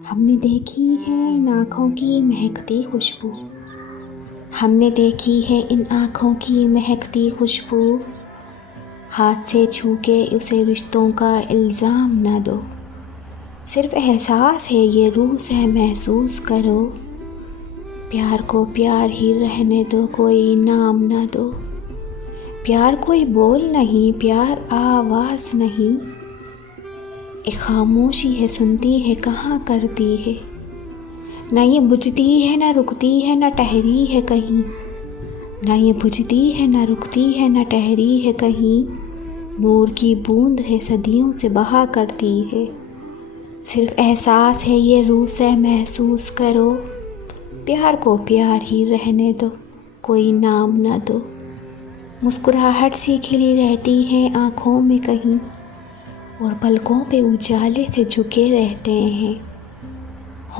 हमने देखी है इन आँखों की महकती खुशबू, हमने देखी है इन आँखों की महकती खुशबू। हाथ से छू के उसे रिश्तों का इल्ज़ाम ना दो, सिर्फ एहसास है ये रूह से महसूस करो। प्यार को प्यार ही रहने दो, कोई नाम ना दो। प्यार कोई बोल नहीं, प्यार आवाज़ नहीं। एक खामोशी है, सुनती है, कहाँ करती है। ना ये बुझती है, ना रुकती है, ना ठहरी है कहीं। ना ये बुझती है, ना रुकती है, ना ठहरी है कहीं। नूर की बूंद है, सदियों से बहा करती है। सिर्फ एहसास है ये रूह से महसूस करो। प्यार को प्यार ही रहने दो, कोई नाम ना दो। मुस्कुराहट सी खिली रहती है आँखों में कहीं, और पलकों पे उजाले से झुके रहते हैं।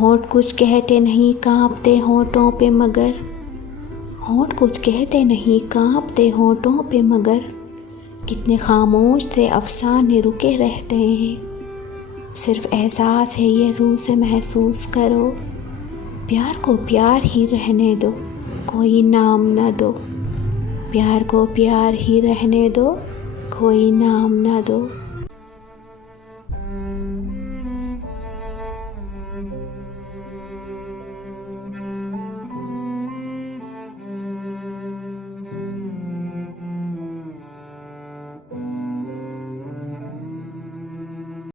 होंठ कुछ कहते नहीं, कांपते होंठों पे मगर। होंठ कुछ कहते नहीं, कांपते होंठों पे मगर। कितने खामोश से अफसाने रुके रहते हैं। सिर्फ एहसास है ये रूह से महसूस करो। प्यार को प्यार ही रहने दो, कोई नाम ना दो। प्यार को प्यार ही रहने दो, कोई नाम ना दो।